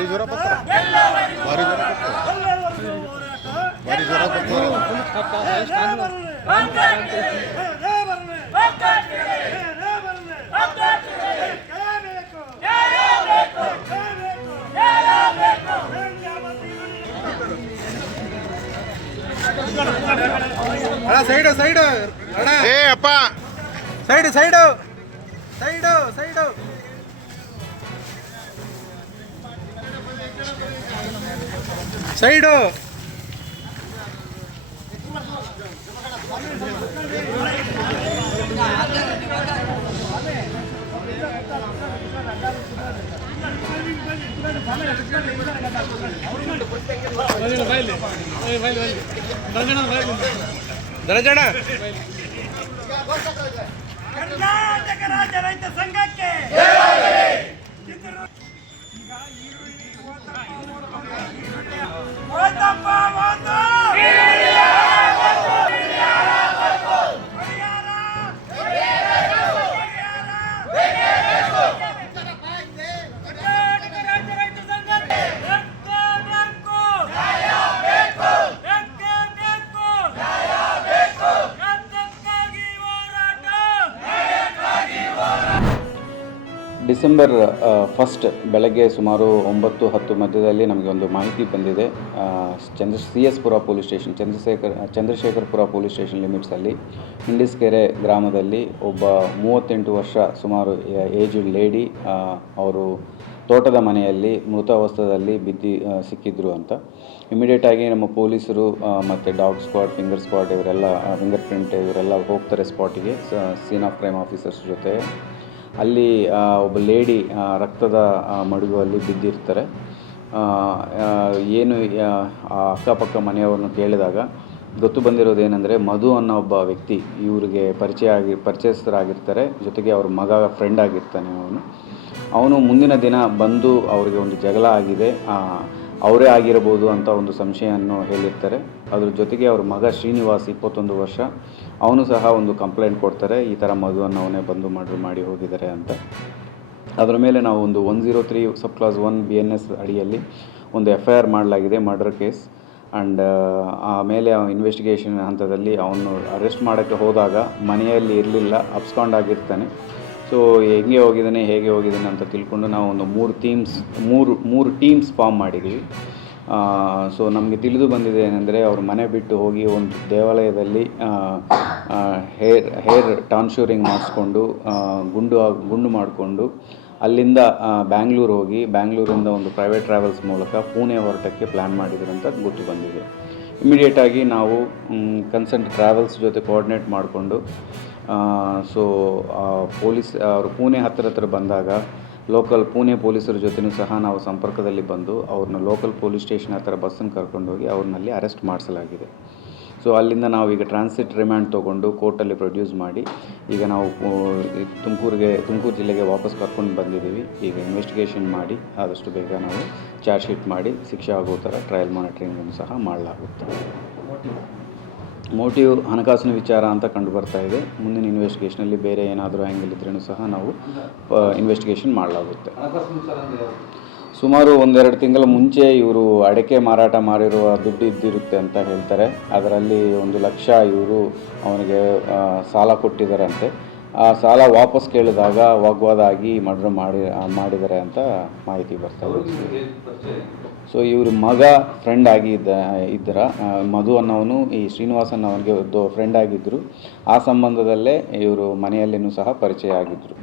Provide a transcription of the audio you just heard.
ಭಾರಿ ಜ್ವರ ಬರ್ತಾರೆ ಭಾರಿ ಜ್ವರ ಸೈಡು ಸೈಡು ಏ ಅಪ್ಪ side side side side side ದರಜಣ ಕರ್ನಾಟಕ ರಾಜ್ಯ ರೈತ ಸಂಘಕ್ಕೆ ಡಿಸೆಂಬರ್ 1 ಬೆಳಗ್ಗೆ ಸುಮಾರು 9-10 ಮಧ್ಯದಲ್ಲಿ ನಮಗೆ ಒಂದು ಮಾಹಿತಿ ಬಂದಿದೆ. CS ಪುರ police station, Chandrashekharapura police station ಲಿಮಿಟ್ಸಲ್ಲಿ ಹಿಂಡಿಸ್ಕೆರೆ ಗ್ರಾಮದಲ್ಲಿ ಒಬ್ಬ 38 ವರ್ಷ ಸುಮಾರು ಏಜ್ಡ್ ಲೇಡಿ ಅವರು ತೋಟದ ಮನೆಯಲ್ಲಿ ಮೃತಾವಸ್ಥೆಯಲ್ಲಿ ಸಿಕ್ಕಿದ್ರು ಅಂತ. ಇಮಿಡಿಯೇಟಾಗಿ ನಮ್ಮ ಪೊಲೀಸರು ಮತ್ತು ಡಾಗ್ ಸ್ಕ್ವಾಡ್, ಫಿಂಗರ್ ಸ್ಕ್ವಾಡ್ ಇವರೆಲ್ಲ, ಫಿಂಗರ್ ಪ್ರಿಂಟ್ ಇವರೆಲ್ಲ ಹೋಗ್ತಾರೆ ಸ್ಪಾಟಿಗೆ ಸೀನ್ ಆಫ್ ಕ್ರೈಮ್ ಆಫೀಸರ್ಸ್ ಜೊತೆ. ಅಲ್ಲಿ ಒಬ್ಬ ಲೇಡಿ ರಕ್ತದ ಮಡುಗಲ್ಲಿ ಬಿದ್ದಿರ್ತಾರೆ. ಏನು ಅಕ್ಕಪಕ್ಕ ಮನೆಯವ್ರನ್ನ ಕೇಳಿದಾಗ ಗೊತ್ತು ಬಂದಿರೋದೇನೆಂದರೆ, ಮಧು ಅನ್ನೋ ಒಬ್ಬ ವ್ಯಕ್ತಿ ಇವರಿಗೆ ಪರಿಚಯಸ್ಥರಾಗಿರ್ತಾರೆ. ಜೊತೆಗೆ ಅವ್ರ ಮಗ ಫ್ರೆಂಡ್ ಆಗಿರ್ತಾನೆ. ಅವನು ಮುಂದಿನ ದಿನ ಬಂದು ಅವರಿಗೆ ಒಂದು ಜಗಳ ಆಗಿದೆ, ಅವರೇ ಆಗಿರಬಹುದು ಅಂತ ಒಂದು ಸಂಶಯವನ್ನು ಹೇಳಿರ್ತಾರೆ. ಅದ್ರ ಜೊತೆಗೆ ಅವ್ರ ಮಗ ಶ್ರೀನಿವಾಸ್ 21 ವರ್ಷ, ಅವನು ಸಹ ಒಂದು ಕಂಪ್ಲೇಂಟ್ ಕೊಡ್ತಾರೆ, ಈ ಥರ ಮಗುವನ್ನು ಅವನೇ ಬಂದು ಮಾಡಿ ಹೋಗಿದ್ದಾರೆ ಅಂತ. ಅದರ ಮೇಲೆ ನಾವು ಒಂದು 103 ಸಬ್ ಕ್ಲಾಸ್ 1 BNS ಅಡಿಯಲ್ಲಿ ಒಂದು FIR ಮಾಡಲಾಗಿದೆ, ಮರ್ಡರ್ ಕೇಸ್. ಆ್ಯಂಡ್ ಆಮೇಲೆ ಇನ್ವೆಸ್ಟಿಗೇಷನ್ ಹಂತದಲ್ಲಿ ಅವನು ಅರೆಸ್ಟ್ ಮಾಡೋಕ್ಕೆ ಹೋದಾಗ ಮನೆಯಲ್ಲಿ ಇರಲಿಲ್ಲ, ಅಬ್ಸ್ಕಾಂಡ್ ಆಗಿರ್ತಾನೆ. ಸೊ ಹೇಗೆ ಹೋಗಿದ್ದಾನೆ ಅಂತ ತಿಳ್ಕೊಂಡು ನಾವು ಒಂದು 3 ಟೀಮ್ಸ್ ಫಾರ್ಮ್ ಮಾಡಿದ್ದೀವಿ. ಸೊ ನಮಗೆ ತಿಳಿದು ಬಂದಿದೆ ಏನೆಂದರೆ, ಅವ್ರ ಮನೆ ಬಿಟ್ಟು ಹೋಗಿ ಒಂದು ದೇವಾಲಯದಲ್ಲಿ ಹೇರ್ ಟಾನ್ಶೂರಿಂಗ್ ಮಾಡಿಸ್ಕೊಂಡು ಗುಂಡು ಮಾಡಿಕೊಂಡು ಅಲ್ಲಿಂದ ಬ್ಯಾಂಗ್ಳೂರು ಹೋಗಿ, ಬ್ಯಾಂಗ್ಳೂರಿಂದ ಒಂದು ಪ್ರೈವೇಟ್ ಟ್ರಾವೆಲ್ಸ್ ಮೂಲಕ ಪುಣೆ ಹೊರಟಕ್ಕೆ ಪ್ಲ್ಯಾನ್ ಮಾಡಿದ್ರು ಅಂತ ಗೊತ್ತು ಬಂದಿದೆ. ಇಮಿಡಿಯೇಟಾಗಿ ನಾವು ಕನ್ಸರ್ನ್ ಟ್ರಾವೆಲ್ಸ್ ಜೊತೆ ಕೋಆರ್ಡಿನೇಟ್ ಮಾಡಿಕೊಂಡು ಪೊಲೀಸ್ ಅವರು ಪುಣೆ ಹತ್ತಿರ ಬಂದಾಗ ಲೋಕಲ್ ಪುಣೆ ಪೊಲೀಸರ ಜೊತೆನೂ ಸಹ ನಾವು ಸಂಪರ್ಕದಲ್ಲಿ ಬಂದು ಅವ್ರನ್ನ ಲೋಕಲ್ ಪೊಲೀಸ್ ಸ್ಟೇಷನ್ ಹತ್ತಿರ ಬಸ್ಸನ್ನು ಕರ್ಕೊಂಡೋಗಿ ಅವ್ರನ್ನಲ್ಲಿ ಅರೆಸ್ಟ್ ಮಾಡಿಸಲಾಗಿದೆ. ಸೊ ಅಲ್ಲಿಂದ ನಾವು ಈಗ ಟ್ರಾನ್ಸಿಟ್ ರಿಮ್ಯಾಂಡ್ ತೊಗೊಂಡು ಕೋರ್ಟಲ್ಲಿ ಪ್ರೊಡ್ಯೂಸ್ ಮಾಡಿ ಈಗ ನಾವು ತುಮಕೂರು ಜಿಲ್ಲೆಗೆ ವಾಪಸ್ ಕರ್ಕೊಂಡು ಬಂದಿದ್ದೀವಿ. ಈಗ ಇನ್ವೆಸ್ಟಿಗೇಷನ್ ಮಾಡಿ ಆದಷ್ಟು ಬೇಗ ನಾವು ಚಾರ್ಜ್ ಶೀಟ್ ಮಾಡಿ ಶಿಕ್ಷೆ ಆಗೋ ಥರ ಟ್ರಯಲ್ ಮಾನಿಟರಿಂಗನ್ನು ಸಹ ಮಾಡಲಾಗುತ್ತೆ. ಮೋಟಿವ್ ಹಣಕಾಸಿನ ವಿಚಾರ ಅಂತ ಕಂಡು ಬರ್ತಾ ಇದೆ. ಮುಂದಿನ ಇನ್ವೆಸ್ಟಿಗೇಷನಲ್ಲಿ ಬೇರೆ ಏನಾದರೂ ಆ್ಯಂಗಲ್ ಇದ್ರೂ ಸಹ ನಾವು ಇನ್ವೆಸ್ಟಿಗೇಷನ್ ಮಾಡಲಾಗುತ್ತೆ. ಸುಮಾರು 1-2 ತಿಂಗಳ ಮುಂಚೆ ಇವರು ಅಡಿಕೆ ಮಾರಾಟ ಮಾಡಿರುವ ದುಡ್ಡು ಇದ್ದಿರುತ್ತೆ ಅಂತ ಹೇಳ್ತಾರೆ. ಅದರಲ್ಲಿ 1 ಲಕ್ಷ ಇವರು ಅವನಿಗೆ ಸಾಲ ಕೊಟ್ಟಿದ್ದಾರಂತೆ. ಆ ಸಾಲ ವಾಪಸ್ ಕೇಳಿದಾಗ ವಾಗ್ವಾದ ಆಗಿ ಮರ್ಡರ್ ಮಾಡಿದ್ದಾರೆ ಅಂತ ಮಾಹಿತಿ ಬರ್ತಾರೆ. ಸೊ ಇವ್ರ ಮಗ ಫ್ರೆಂಡ್ ಇದ್ದರ ಮಧು ಅನ್ನೋನು ಈ ಶ್ರೀನಿವಾಸನ್ ಅವನಿಗೆ ಫ್ರೆಂಡ್ ಆಗಿದ್ದರು. ಆ ಸಂಬಂಧದಲ್ಲೇ ಇವರು ಮನೆಯಲ್ಲಿನೂ ಸಹ ಪರಿಚಯ ಆಗಿದ್ದರು.